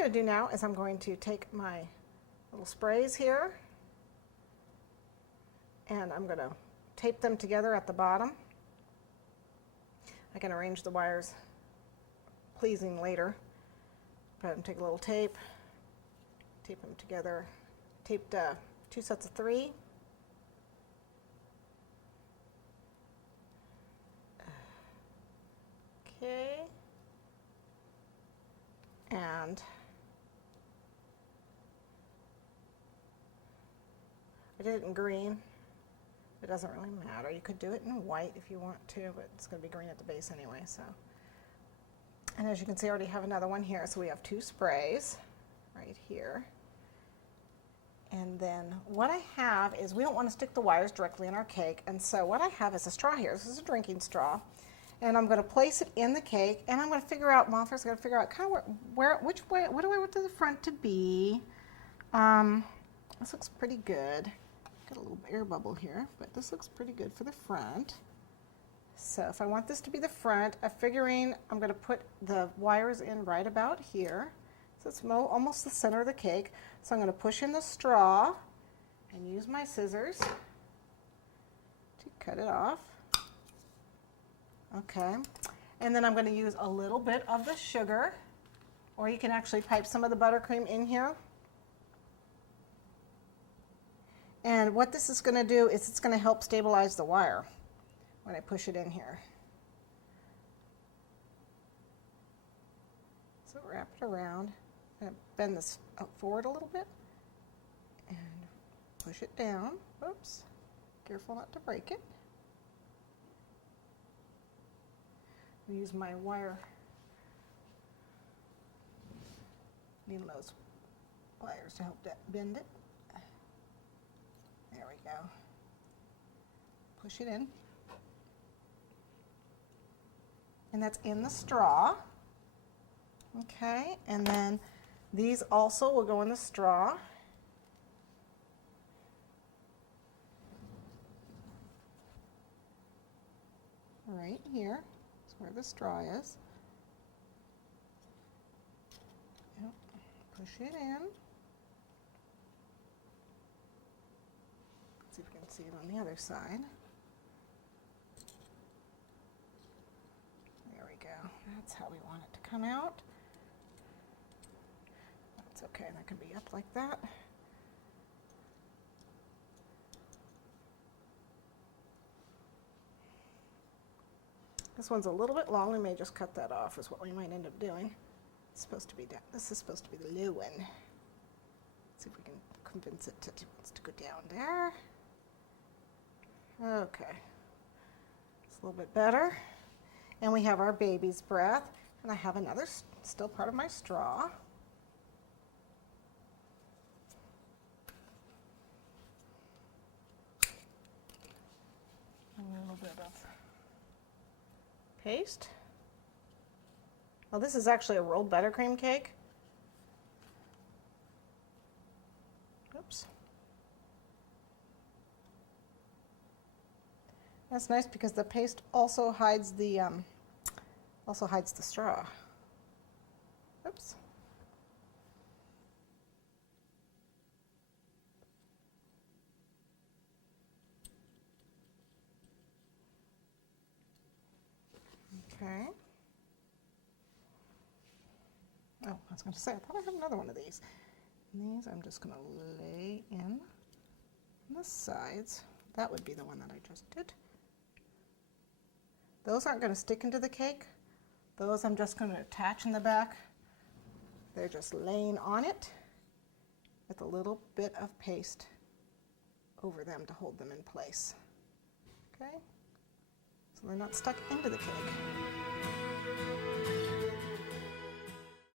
going to do now is I'm going to take my little sprays here and I'm going to tape them together at the bottom. I can arrange the wires pleasing later, but I'm going to take a little tape, tape them together, taped 2 sets of 3. Okay, and I did it in green. It doesn't really matter. You could do it in white if you want to, but it's going to be green at the base anyway. So, and as you can see, I already have another one here. So we have 2 sprays right here. And then what I have is we don't want to stick the wires directly in our cake. And so what I have is a straw here. This is a drinking straw. And I'm going to place it in the cake, and I'm going to figure out, well, first I'm going to figure out kind of which way, what do I want the front to be? This looks pretty good. Got a little air bubble here, but this looks pretty good for the front. So if I want this to be the front, I'm figuring I'm going to put the wires in right about here. So it's almost the center of the cake. So I'm going to push in the straw and use my scissors to cut it off. Okay, and then I'm going to use a little bit of the sugar, or you can actually pipe some of the buttercream in here. And what this is going to do is it's going to help stabilize the wire when I push it in here. So wrap it around, and bend this up forward a little bit, and push it down. Oops, careful not to break it. Use my wire, needle nose pliers to help bend it. There we go. Push it in. And that's in the straw. Okay, and then these also will go in the straw. Right here. Where the straw is. Yep. Push it in. Let's see if we can see it on the other side. There we go. That's how we want it to come out. That's okay. That can be up like that. This one's a little bit long. We may just cut that off is what we might end up doing. It's supposed to be down. This is supposed to be the low one. Let's see if we can convince it that it wants to go down there. Okay. It's a little bit better. And we have our baby's breath. And I have another still part of my straw. A little bit of paste. Well, this is actually a rolled buttercream cake. Oops. That's nice because the paste also hides the straw. Oops. Okay. Oh, I was going to say, I thought I had another one of these. And these I'm just going to lay in on the sides. That would be the one that I just did. Those aren't going to stick into the cake. Those I'm just going to attach in the back. They're just laying on it with a little bit of paste over them to hold them in place. Okay? So they're not stuck into the cake.